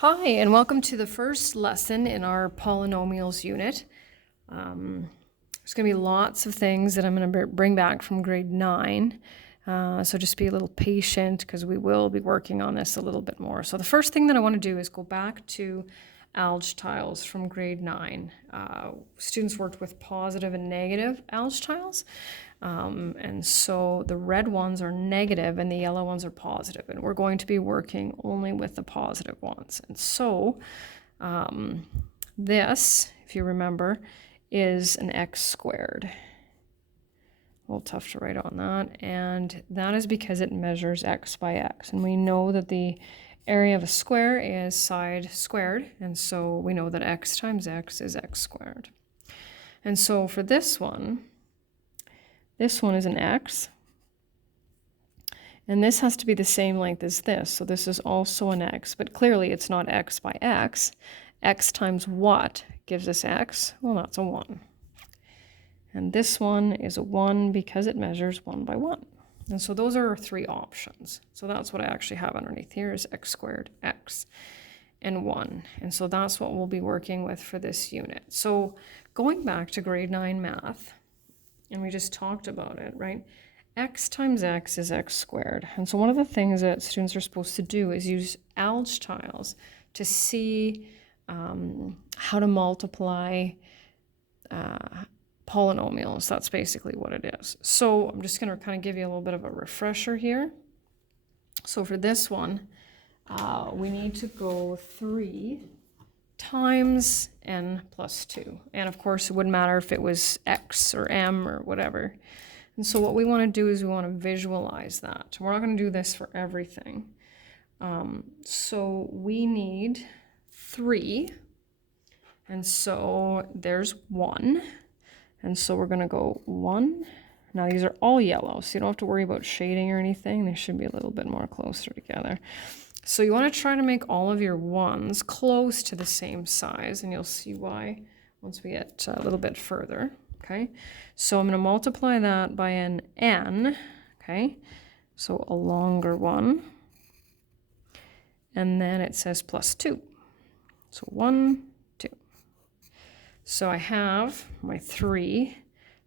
Hi, and welcome to the first lesson in our polynomials unit. There's going to be lots of things that I'm going to bring back from grade 9. So just be a little patient because we will be working on this a little bit more. So the first thing that I want to do is go back to alg tiles from grade 9. Students worked with positive and negative alg tiles. And so the red ones are negative and the yellow ones are positive, and we're going to be working only with the positive ones. And so this, if you remember, is an x squared. A little tough to write on that, and that is because it measures x by x, and we know that the area of a square is side squared, and so we know that x times x is x squared. And so for this one is an x, and this has to be the same length as this, so this is also an x, but clearly it's not x by x. X times what gives us x? Well, that's a 1. And this one is a 1 because it measures 1 by 1. And so those are our three options. So that's what I actually have underneath here is x squared, x, and 1. And so that's what we'll be working with for this unit. So going back to grade 9 math, and we just talked about it, right? X times x is x squared. And so one of the things that students are supposed to do is use alg tiles to see how to multiply polynomials. That's basically what it is. So I'm just going to kind of give you a little bit of a refresher here. So for this one, we need to go 3 times n plus 2. And of course, it wouldn't matter if it was x or m or whatever. And so what we want to do is we want to visualize that. We're not going to do this for everything. So we need 3. And so there's 1. And so we're going to go 1. Now these are all yellow, so you don't have to worry about shading or anything. They should be a little bit more closer together. So you want to try to make all of your 1s close to the same size, and you'll see why once we get a little bit further. Okay, so I'm going to multiply that by an n, okay, so a longer one, and then it says plus 2, so 1, 2. So I have my 3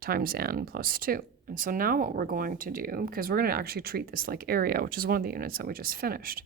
times n plus 2. And so now what we're going to do, because we're going to actually treat this like area, which is one of the units that we just finished.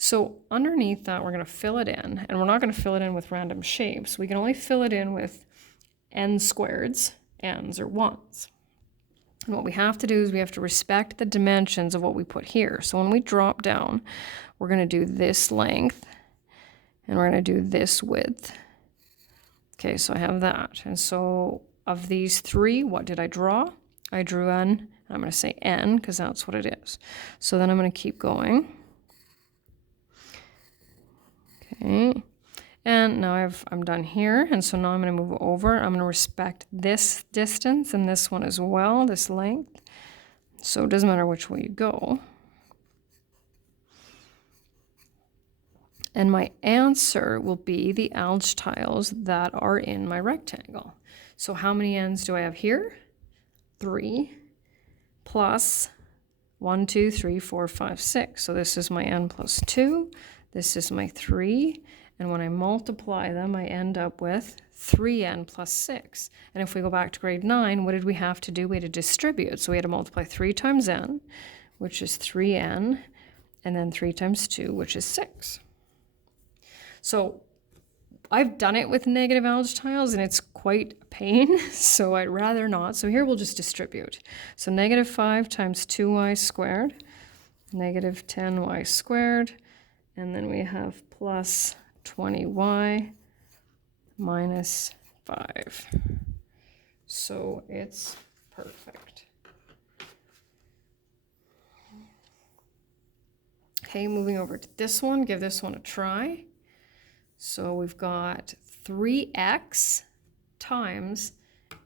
So underneath that, we're going to fill it in, and we're not going to fill it in with random shapes. We can only fill it in with n squareds, n's, or 1s. And what we have to do is we have to respect the dimensions of what we put here. So when we drop down, we're going to do this length, and we're going to do this width. Okay, so I have that. And so of these 3, what did I draw? I drew n, and I'm going to say n because that's what it is. So then I'm going to keep going. Okay, and now I'm done here, and so now I'm going to move over. I'm going to respect this distance and this one as well, this length. So it doesn't matter which way you go. And my answer will be the alg tiles that are in my rectangle. So how many n's do I have here? 3 plus 1, 2, 3, 4, 5, 6. So this is my n plus 2. This is my 3. And when I multiply them, I end up with 3n plus 6. And if we go back to grade 9, what did we have to do? We had to distribute. So we had to multiply 3 times n, which is 3n, and then 3 times 2, which is 6. So I've done it with negative alg tiles, and it's quite a pain, so I'd rather not. So here we'll just distribute. So negative 5 times 2y squared, negative 10y squared, and then we have plus 20y minus 5. So it's perfect. Okay, moving over to this one, give this one a try. So we've got 3x times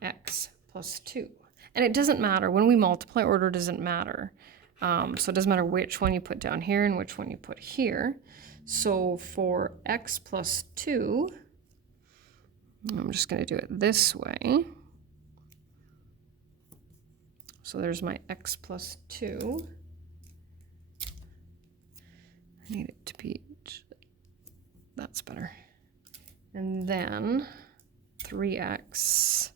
x plus 2. And it doesn't matter. When we multiply, order doesn't matter. So it doesn't matter which one you put down here and which one you put here. So for x plus 2, I'm just going to do it this way. So there's my x plus 2. I need it to be that's better. And then 3x.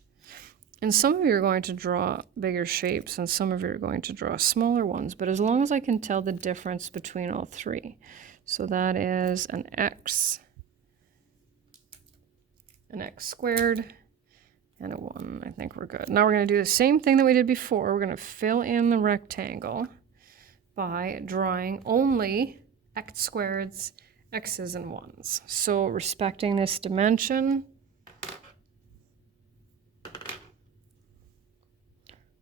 And some of you are going to draw bigger shapes and some of you are going to draw smaller ones, but as long as I can tell the difference between all three. So that is an x squared, and a 1. I think we're good. Now we're going to do the same thing that we did before. We're going to fill in the rectangle by drawing only x squareds, x's, and 1's. So respecting this dimension,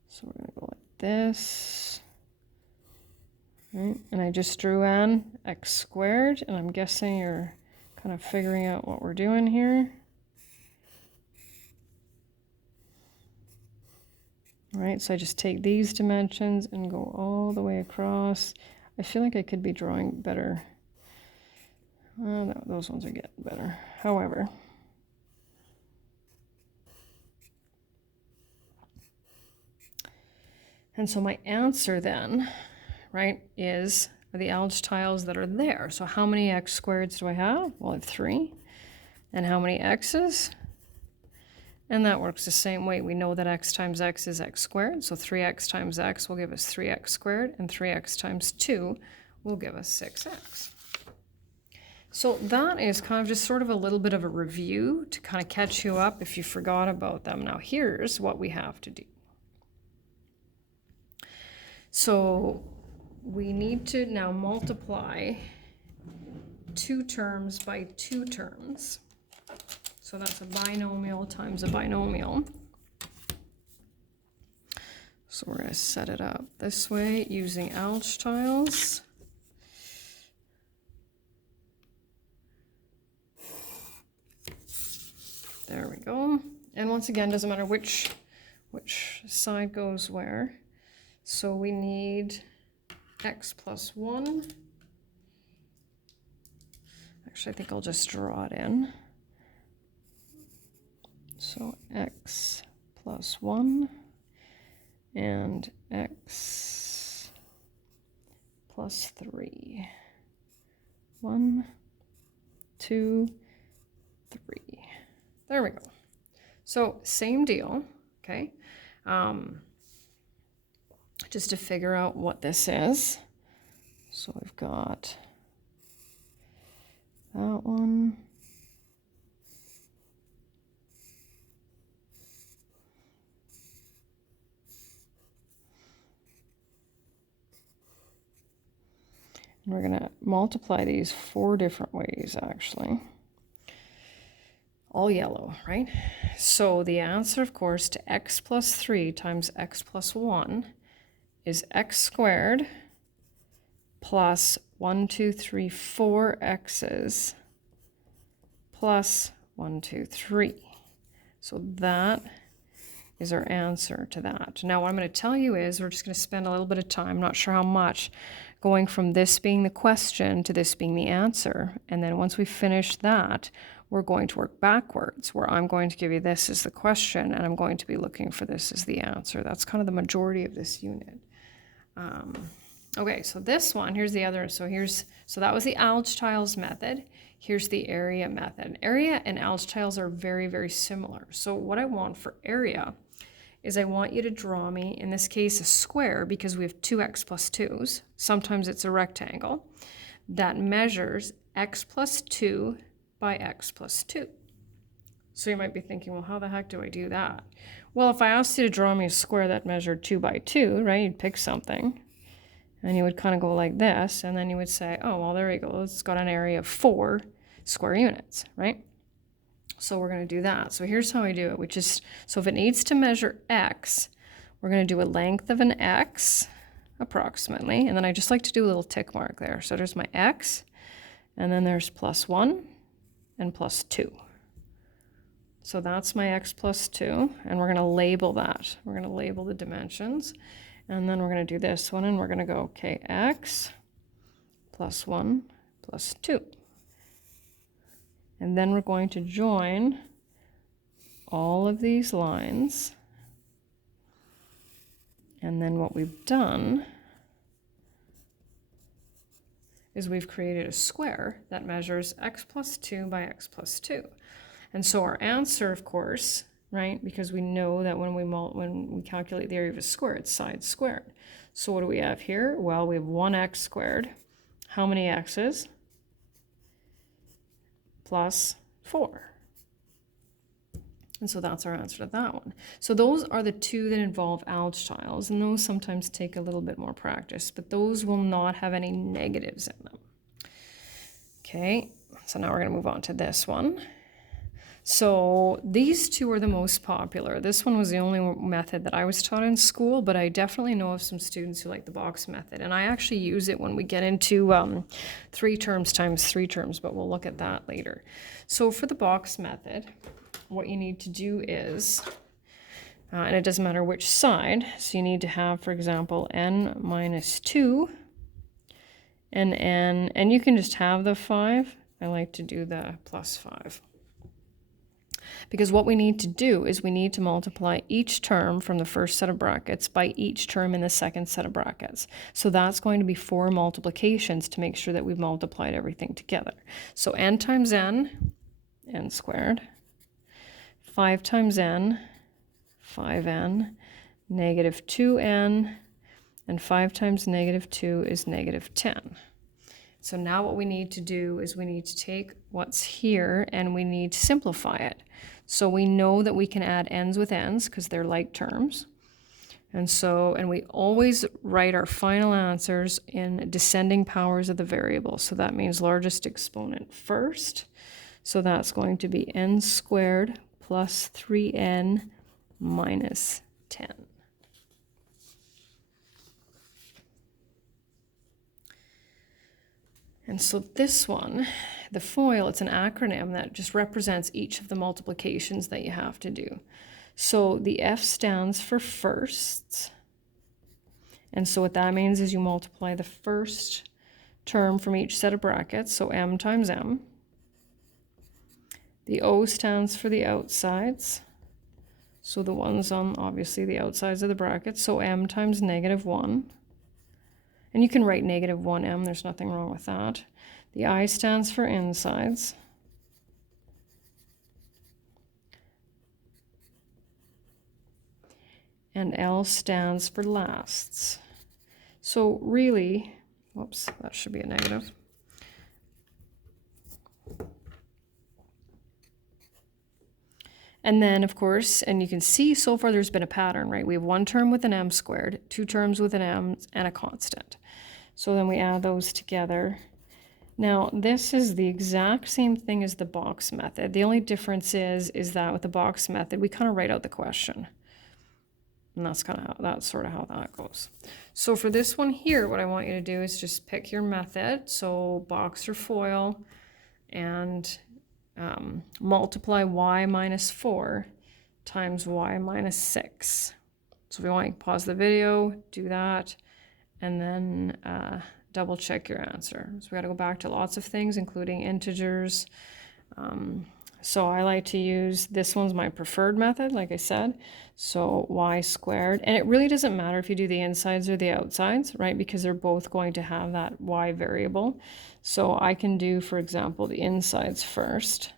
so we're going to go like this. Right? And I just drew an x squared, and I'm guessing you're kind of figuring out what we're doing here. All right, so I just take these dimensions and go all the way across. I feel like I could be drawing better. No, those ones are getting better. However, and so my answer then, right, are the algebra tiles that are there. So how many x squareds do I have? Well, I have 3. And how many x's? And that works the same way. We know that x times x is x squared, so 3x times x will give us 3x squared, and 3x times 2 will give us 6x. So that is kind of just sort of a little bit of a review to kind of catch you up if you forgot about them. Now here's what we have to do. So we need to now multiply 2 terms by 2 terms. So that's a binomial times a binomial. So we're going to set it up this way using algebra tiles. There we go. And once again, doesn't matter which side goes where. So we need x plus 1. Actually, I think I'll just draw it in. So x plus 1 and x plus 3. 1, 2, 3. There we go. So same deal, okay? Just to figure out what this is. So we've got that one. And we're going to multiply these 4 different ways, actually. All yellow, right? So the answer, of course, to x plus 3 times x plus 1 is x squared plus 1, 2, 3, 4 x's plus 1, 2, 3. So that is our answer to that. Now what I'm going to tell you is we're just going to spend a little bit of time, not sure how much, going from this being the question to this being the answer. And then once we finish that, we're going to work backwards, where I'm going to give you this as the question and I'm going to be looking for this as the answer. That's kind of the majority of this unit. Okay, so this one, here's the other. So that was the algebra tiles method. Here's the area method. Area and algebra tiles are very, very similar. So what I want for area is I want you to draw me, in this case, a square, because we have 2x plus 2's. Sometimes it's a rectangle that measures x plus 2 by x plus 2. So you might be thinking, well, how the heck do I do that? Well, if I asked you to draw me a square that measured 2 by 2, right, you'd pick something, and you would kind of go like this, and then you would say, oh, well, there we go. It's got an area of 4 square units, right? So we're going to do that. So here's how we do it. So if it needs to measure x, we're going to do a length of an x, approximately, and then I just like to do a little tick mark there. So there's my x, and then there's plus 1 and plus 2. So that's my x plus 2, and we're going to label that. We're going to label the dimensions, and then we're going to do this one, and we're going to go, okay, x plus 1 plus 2. And then we're going to join all of these lines. And then what we've done is we've created a square that measures x plus 2 by x plus 2. And so our answer, of course, right, because we know that when we calculate the area of a square, it's side squared. So what do we have here? Well, we have 1x squared. How many x's? Plus 4. And so that's our answer to that one. So those are the two that involve algebra tiles, and those sometimes take a little bit more practice, but those will not have any negatives in them. Okay, so now we're going to move on to this one. So these two are the most popular. This one was the only method that I was taught in school, but I definitely know of some students who like the box method, and I actually use it when we get into 3 terms times 3 terms, but we'll look at that later. So for the box method, what you need to do is, and it doesn't matter which side, so you need to have, for example, n minus 2, and n, and you can just have the 5. I like to do the plus 5. Because what we need to do is we need to multiply each term from the first set of brackets by each term in the second set of brackets. So that's going to be 4 multiplications to make sure that we've multiplied everything together. So n times n squared, 5 times n, 5n, negative 2n, and 5 times negative 2 is negative 10. So now what we need to do is we need to take what's here and we need to simplify it. So we know that we can add n's with n's because they're like terms. And we always write our final answers in descending powers of the variable. So that means largest exponent first. So that's going to be n squared plus 3n minus 10. And so this one, the FOIL, it's an acronym that just represents each of the multiplications that you have to do. So the F stands for firsts. And so what that means is you multiply the first term from each set of brackets, so m times m. The O stands for the outsides. So the ones on, obviously, the outsides of the brackets, so m times negative 1. And you can write negative 1m, there's nothing wrong with that. The I stands for insides. And L stands for lasts. So really, whoops, that should be a negative. And then, of course, and you can see so far there's been a pattern, right? We have 1 term with an m squared, 2 terms with an m, and a constant. So then we add those together. Now, this is the exact same thing as the box method. The only difference is that with the box method, we kind of write out the question. And that's sort of how that goes. So for this one here, what I want you to do is just pick your method. So box or FOIL, and multiply y minus 4 times y minus 6. So if you want, you can pause the video, do that, and then double check your answer. So we got to go back to lots of things, including integers. So I like to use, this one's my preferred method, like I said. So y squared, and it really doesn't matter if you do the insides or the outsides, right? Because they're both going to have that y variable. So I can do, for example, the insides first,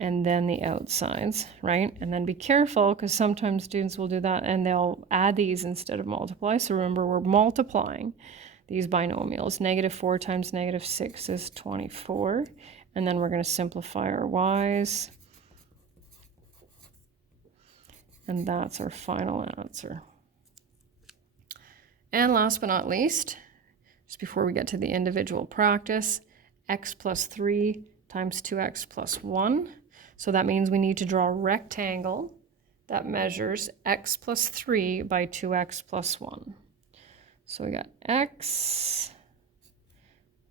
and then the outsides, right? And then be careful, because sometimes students will do that and they'll add these instead of multiply. So remember, we're multiplying these binomials. Negative 4 times negative 6 is 24. And then we're going to simplify our y's. And that's our final answer. And last but not least, just before we get to the individual practice, x plus 3 times 2x plus 1. So that means we need to draw a rectangle that measures x plus 3 by 2x plus 1. So we got x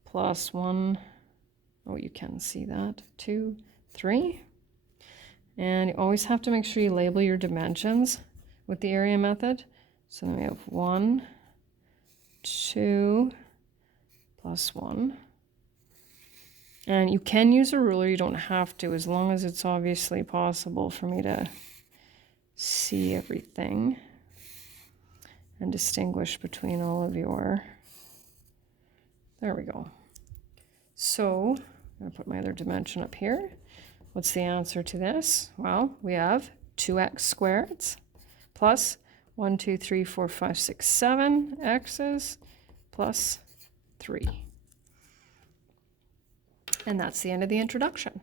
plus 1. Oh, you can see that. 2, 3. And you always have to make sure you label your dimensions with the area method. So then we have 1, 2, plus 1. And you can use a ruler, you don't have to, as long as it's obviously possible for me to see everything and distinguish between all of your There we go. So I'm going to put my other dimension up here. What's the answer to this? Well, we have 2x squared plus 1, 2, 3, 4, 5, 6, 7 x's plus 3. And that's the end of the introduction.